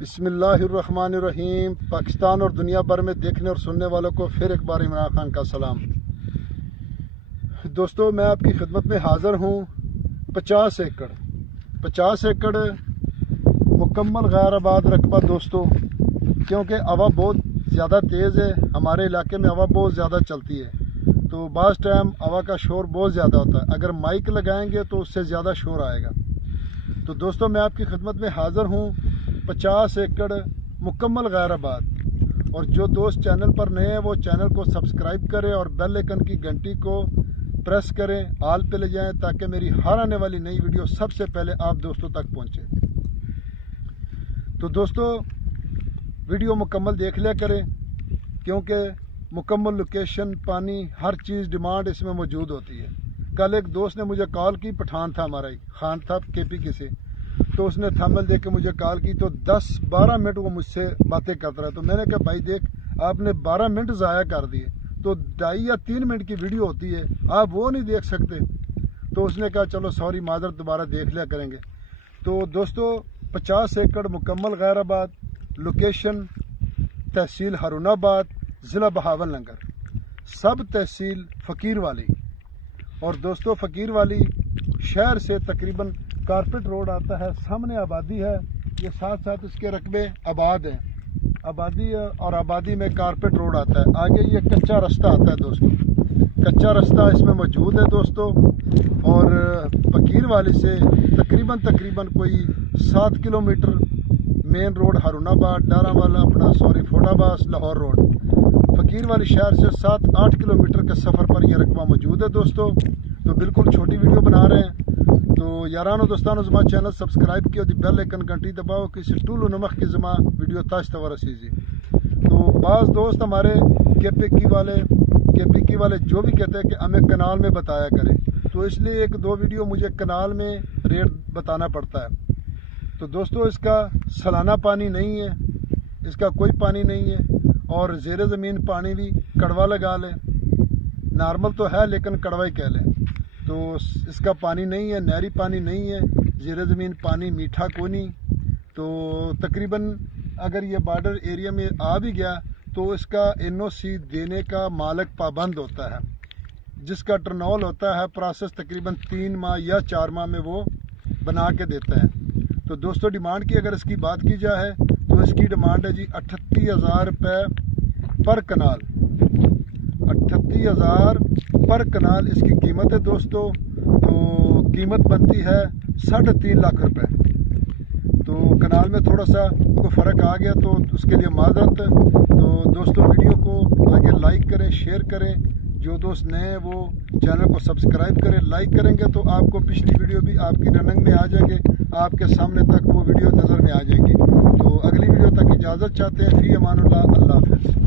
बिस्मिल्लाहिर्रहमानिर्रहीम। पाकिस्तान और दुनिया भर में देखने और सुनने वालों को फिर एक बार इमरान खान का सलाम। दोस्तों, मैं आपकी खिदमत में हाज़िर हूँ। 50 एकड़ मुकम्मल गैर आबाद रकबा दोस्तों, क्योंकि हवा बहुत ज़्यादा तेज़ है। हमारे इलाके में हवा बहुत ज़्यादा चलती है, तो बाज़ टाइम हवा का शोर बहुत ज़्यादा होता है। अगर माइक लगाएंगे तो उससे ज़्यादा शोर आएगा। तो दोस्तों, मैं आपकी खिदमत में हाज़िर हूँ। 50 एकड़ मुकम्मल गैर आबाद। और जो दोस्त चैनल पर नए हैं वो चैनल को सब्सक्राइब करें और बेल आइकन की घंटी को प्रेस करें, ऑल पे ले जाएं, ताकि मेरी हर आने वाली नई वीडियो सबसे पहले आप दोस्तों तक पहुंचे। तो दोस्तों, वीडियो मुकम्मल देख लिया करें, क्योंकि मुकम्मल लोकेशन, पानी, हर चीज़ डिमांड इसमें मौजूद होती है। कल एक दोस्त ने मुझे कॉल की, पठान था हमारा ही, खान था KPK से, तो उसने थंबनेल देख के मुझे कॉल की। तो 10-12 मिनट वो मुझसे बातें करता रहा। तो मैंने कहा, भाई देख, आपने 12 मिनट ज़ाया कर दिए, तो 2.5 या 3 मिनट की वीडियो होती है, आप वो नहीं देख सकते। तो उसने कहा, चलो सॉरी, माजरत, दोबारा देख लिया करेंगे। तो दोस्तों, 50 एकड़ मुकम्मल गैर आबाद, लोकेशन तहसील हारूनाबाद, ज़िला बहावलनगर, सब तहसील फ़कीर वाली। और दोस्तों, फ़कीर वाली शहर से तकरीबन कारपेट रोड आता है, सामने आबादी है, ये साथ साथ इसके रकबे आबाद हैं, आबादी है, और आबादी में कारपेट रोड आता है। आगे ये कच्चा रास्ता आता है दोस्तों, कच्चा रास्ता इसमें मौजूद है दोस्तों। और फ़कीर वाली से तकरीबन कोई 7 kilometre main road Harunabad, Darawala, Fotabas, Lahore road, फ़कीर वाली शहर से 7-8 किलोमीटर के सफ़र पर यह रकबा मौजूद है दोस्तों। तो बिल्कुल छोटी वीडियो बना रहे हैं। तो यारानो दोस्तानो, जमा चैनल सब्सक्राइब किया, बेल आइकन घंटी दबाओ, किसी टूल नमक की जमा वीडियो ताश तवर सीजी। तो बाज़ दोस्त हमारे KPK वाले जो भी कहते हैं कि हमें कनाल में बताया करें, तो इसलिए 1-2 वीडियो मुझे कनाल में रेट बताना पड़ता है। तो दोस्तों, इसका सालाना पानी नहीं है, इसका कोई पानी नहीं है। और ज़ेरे ज़मीन पानी भी कड़वा लगा लें, नॉर्मल तो है लेकिन कड़वा ही कह लें, तो इसका पानी नहीं है, नहरी पानी नहीं है। ज़ेरे ज़मीन पानी मीठा को नहीं। तो तकरीबन अगर ये बॉर्डर एरिया में आ भी गया तो इसका NOC देने का मालिक पाबंद होता है, जिसका टर्नऑल होता है प्रोसेस तकरीबन 3 माह या 4 माह में वो बना के देता है। तो दोस्तों, डिमांड की अगर इसकी बात की जाए तो इसकी डिमांड है जी 38,000 रुपये पर कनाल। 38,000 पर कनाल इसकी कीमत है दोस्तों। तो कीमत बनती है 3.5 लाख रुपए। तो कनाल में थोड़ा सा कोई फ़र्क आ गया तो उसके लिए माजरत। तो दोस्तों, वीडियो को आगे लाइक करें, शेयर करें। जो दोस्त नए हैं वो चैनल को सब्सक्राइब करें। लाइक करेंगे तो आपको पिछली वीडियो भी आपकी रनिंग में आ जाएंगे, आपके सामने तक वो वीडियो नज़र में आ जाएंगी। तो अगली वीडियो तक इजाज़त चाहते हैं। फ़ी अमानुल्लाह, अल्लाह हाफ़िज़।